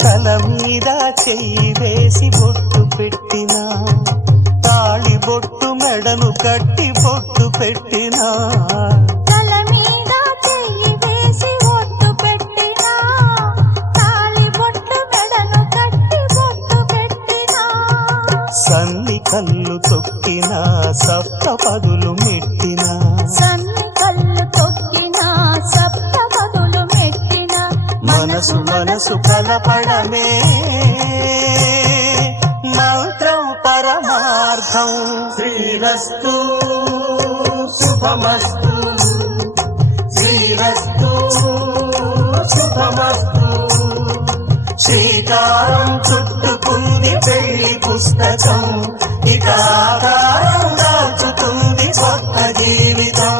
తల మీద చెయ్యి వేసి బొట్టు పెట్టినా తాళి బొట్టు మెడను కట్టి బొట్టు పెట్టినా తల మీద చెయ్యి వేసి బొట్టు పెట్టినా తాళి బొట్టు మెడను కట్టి బొట్టు పెట్టినా సన్ని కళ్ళు తొక్కినా సప్త పదులు మెట్టినా సన్ని కళ్ళు తొక్కినా సప్త పదులు మెట్టినా మనసు మనసు కలపడమే మంత్రం పరమార్థం శ్రీరస్తు శుభమస్తు శ్రీరస్తు శుభమస్తు శ్రీకారం చుట్టుకుంది పెళ్లి పుస్తకం ఇక ఆకారం దాచుతుంది కొత్త జీవితం